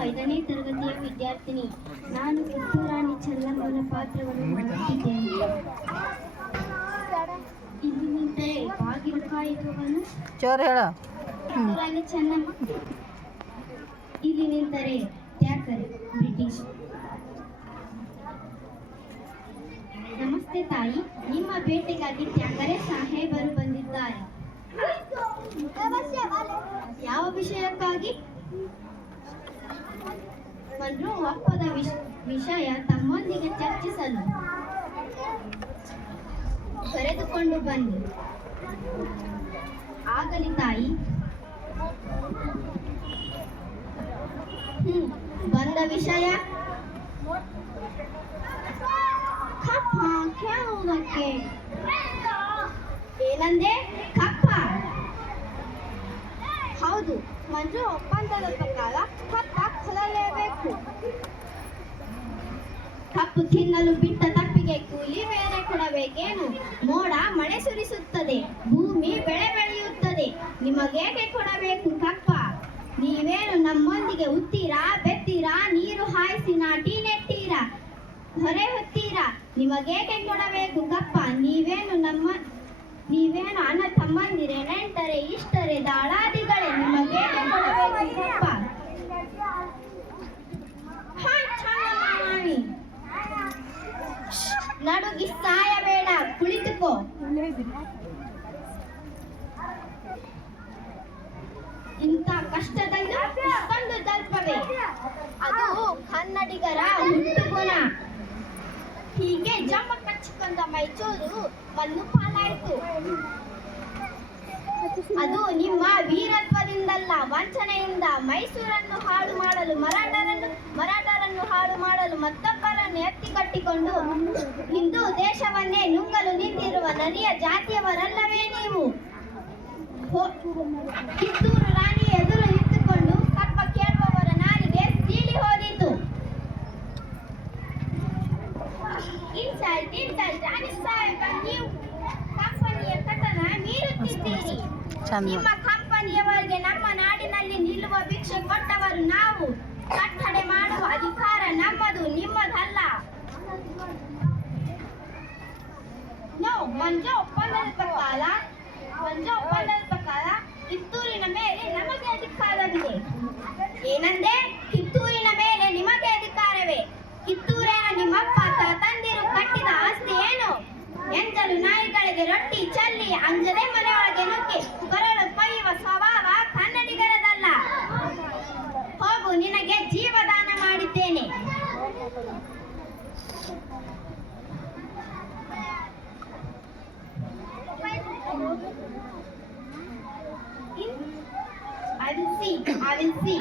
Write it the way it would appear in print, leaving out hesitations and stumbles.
5ನೇ ತರಗತಿಯ ವಿದ್ಯಾರ್ಥಿನಿ. ನಾನು ಕಿತ್ತೂರಾಣಿ ಚೆನ್ನಮ್ಮನ ಪಾತ್ರವನ್ನು ಮಾಡುತ್ತಿದ್ದೇನೆ. ಇಲ್ಲಿ ನಿಂತರೆ ಬಾಗಿಲು ಕಾಯುವವನು ಕಿತ್ತೂರಾಣಿ ಚೆನ್ನಮ್ಮ, ಇಲ್ಲಿ ನಿಂತರೆ ತ್ಯಾಕರೆ ಬ್ರಿಟಿಷ್. ನಮಸ್ತೆ ತಾಯಿ, ನಿಮ್ಮ ಭೇಟಿಗಾಗಿ ತ್ಯಾಕರೆ ಸಾಹೇಬರು ಬಂದಿದ್ದಾರೆ. ಯಾವ ವಿಷಯಕ್ಕಾಗಿ? ಮನ್ರು ಒಪ್ಪದ ವಿಷಯ ತಮ್ಮೊಂದಿಗೆ ಚರ್ಚಿಸಲು ಕರೆದುಕೊಂಡು ಬನ್ನಿ. ಆಗಲಿ ತಾಯಿ. ಬಂದ ವಿಷಯ ಕಪ್ಪ ಕೇಳುವುದಕ್ಕೆ. ಏನಂದೆ? ಕಪ್ಪ? ಹೌದು, ಮಂಜು ಒಪ್ಪಂದದ ಪ್ರಕಾರ ಕಪ್ಪ ಕೊಡಲೇಬೇಕು. ಕಪ್ಪು ತಿನ್ನಲು ಬಿಟ್ಟ ತಪ್ಪಿಗೆ ಕೂಲಿ ಬೇರೆ ಕೊಡಬೇಕೇನು? ಮೋಡ ಮಳೆ ಸುರಿಸುತ್ತದೆ, ಭೂಮಿ ಬೆಳೆ ಬೆಳೆಯುತ್ತದೆ, ನಿಮಗೇಕೆ ಕೊಡಬೇಕು ಕಪ್ಪ? ನೀವೇನು ನಮ್ಮೊಂದಿಗೆ ಉತ್ತೀರಾ, ಬೆತ್ತೀರಾ, ನೀರು ಹಾಯಿಸಿ ನಾಟಿ ನೆಟ್ಟೀರಾ, ಹೊರೆ ಹೊತ್ತೀರಾ? ನಿಮಗೇಕೆ ಕೊಡಬೇಕು ಕಪ್ಪ? ನೀವೇನು ಅಣ್ಣ ತಮ್ಮಂದಿರೆ, ನೆಂಟರೆ, ಇಷ್ಟರೆ, ದಾಳಾದಿಗಳೇ, ನಿಮಗೇಕೆ ಕೊಡಬೇಕು ಕಪ್ಪ? ನಡುಗಿ ಸಾಯಬೇಡ, ಕುಳಿತುಕೋ. ಇಂಥ ಕಷ್ಟದಲ್ಲೂ ಇಷ್ಟೊಂದು ತಲ್ಪವೇ? ಅದು ಕನ್ನಡಿಗರ ಹುಟ್ಟುಗುಣ. ಹೀಗೆ ಜಮ್ಮ ಕಚ್ಚಿಕೊಂಡ ಮೈಸೂರು ಮಣ್ಣು ಪಾಲಾಯಿತು. ಅದು ನಿಮ್ಮ ವೀರತ್ವದಿಂದಲ್ಲ, ವಂಚನೆಯಿಂದ. ಮೈಸೂರನ್ನು ಹಾಳು ಮಾಡಲು ಮರಾಠರನ್ನು ಹಾಳು ಮಾಡಲು ಮತ್ತೊಬ್ಬರನ್ನು ಎತ್ತಿಕಟ್ಟಿಕೊಂಡು ಹಿಂದೂ ದೇಶವನ್ನೇ ನುಂಗಲು ನಿಂತಿರುವ ನರಿಯ ಜಾತಿಯವರಲ್ಲವೇ ನೀವು? ಕಿತ್ತೂರು ರಾಣಿ ಎದುರು ನಿಂತುಕೊಂಡು ಕಪ್ಪ ಕೇಳುವವರ ನಾಲಿಗೆ ಸೀಳಿ ಹೋದಿತು. ಇನ್ಸಲ್ಟ್ ರಾಣಿ ಸಾಹೇಬ, ನೀವು ಕಂಪನಿಯ ಕಥನ ಮೀರುತ್ತಿದ್ದೀರಿ. ನಿಮ್ಮ ಕಂಪನಿಯವರಿಗೆ ನಮ್ಮ ನಾಡಿನಲ್ಲಿ ನಿಲ್ಲುವ ಭಿಕ್ಷೆ ಕೊಟ್ಟವರು ನಾವು. ಕಟ್ಟಡೆ ಮಾಡುವ ಅಧಿಕಾರ ನಮ್ಮದು, ನಿಮ್ಮದಲ್ಲ. ಮಂಜು ಒಪ್ಪಂದದ ಪ್ರಕಾರ ಕಿತ್ತೂರಿನ ಮೇಲೆ ನಮಗೆ ಅಧಿಕಾರವಿದೆ. ಏನಂದೆ? ಕಿತ್ತೂರಿನ ಮೇಲೆ ನಿಮಗೆ ಅಧಿಕಾರವೇ? ಕಿತ್ತೂರೇನ ನಿಮ್ಮಪ್ಪ ತಂದಿರು ಕಟ್ಟಿದ ಆಸ್ತಿ ಏನು? ಎಂಜಲು ನಾಯಿಗಳಿಗೆ ರೊಟ್ಟಿ ಚಲ್ಲಿ ಅಂಜದೆ ಮನೆಯೊಳಗೆ ನುಗ್ಗಿ ಕೊರಳು ಕೊಯ್ಯುವ ಸ್ವಭಾವ ಕನ್ನಡಿಗರದಲ್ಲ. ಹೋಗು, ನಿನಗೆ ಜೀವದಾನ ಮಾಡಿದ್ದೇನೆ. I will see.